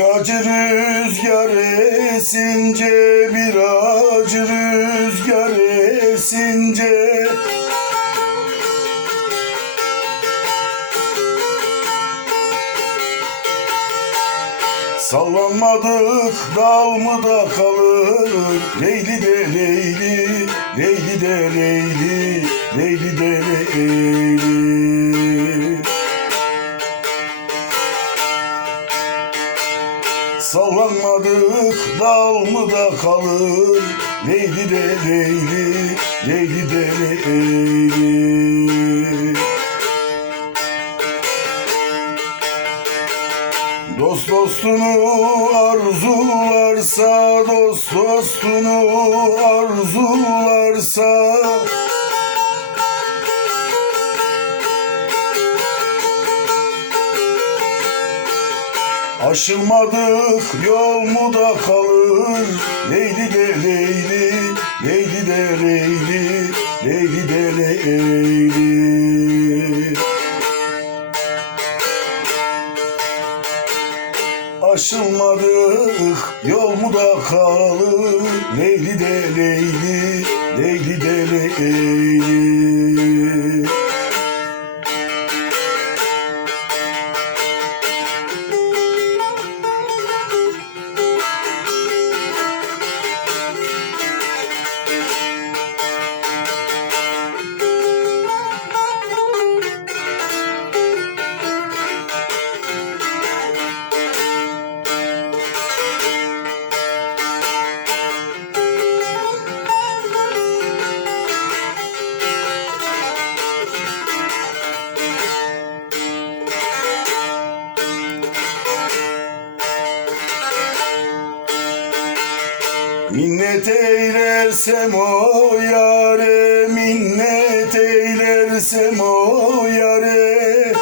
acı rüzgar esince bir acı rüzgar esince. Sallanmadık dal mı da kalır? Leyli de leyli, leyli de leyli, leyli de leyli Sallanmadık dal mı da kalır? Leyli de leyli, leyli de leyli. Dost dostunu arzularsa, dost dostunu arzularsa Aşılmadık yol mu da kalır? Leyli de leyli, leyli de leyli, leyli de leyli Aşılmadık yol mu da kalır? Leyli de leyli, leyli de leyli Minnet eylersem o yare Minnet eylersem o yare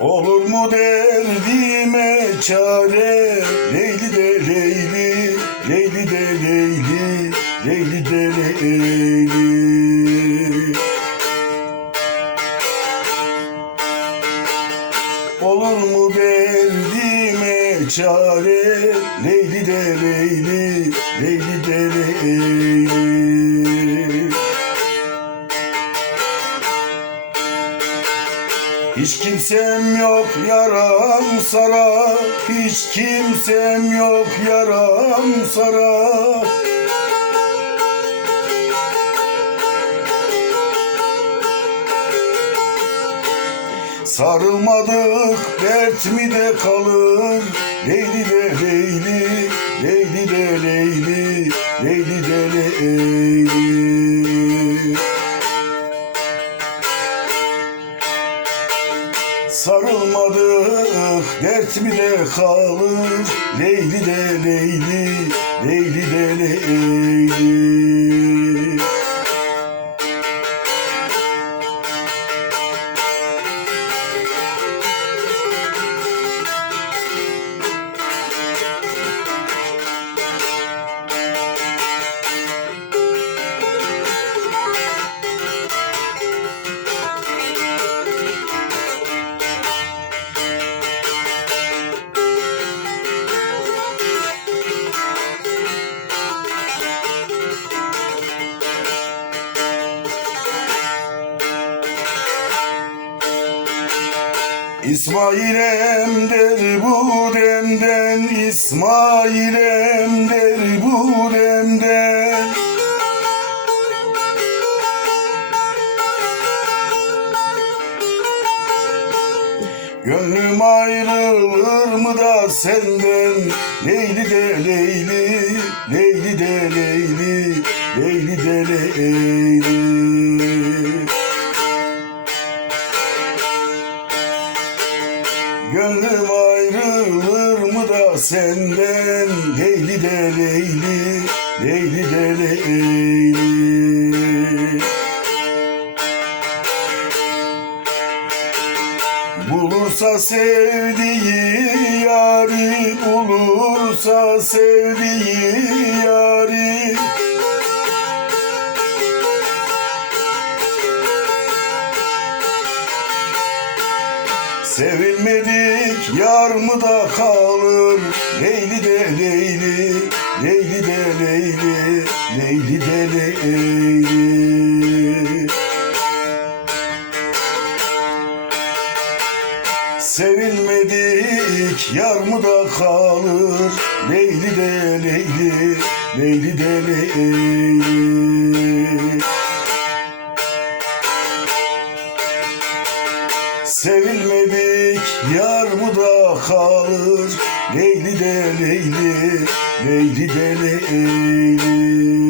Olur mu derdime çare çare Leyli de leyli, leyli de leyli. Hiç kimsem yok yaram sara Hiç kimsem yok yaram sara Sarılmadık dert mi de kalır? Leyli de leyli, leyli de leyli, leyli de leyli. Sarılmadık dert mi de kalır? Leyli de leyli, leyli de leyli İsmail'em der bu demden İsmail'em der bu demden. Gönlüm ayrılır mı da senden? Leyli de Leyli, Leyli de Leyli, Leyli de Leyli senden Leyli de Leyli, Leyli de Leyli. Bulursa sevdiği yari Bulursa sevdiği Sevilmedik yar mı da kalır? Leyli de Leyli Leyli de Leyli Leyli de Leyli. Sevilmedik yar mı da kalır? Leyli de Leyli Leyli de Leyli kalır. Leyli de Leyli, Leyli de Leyli.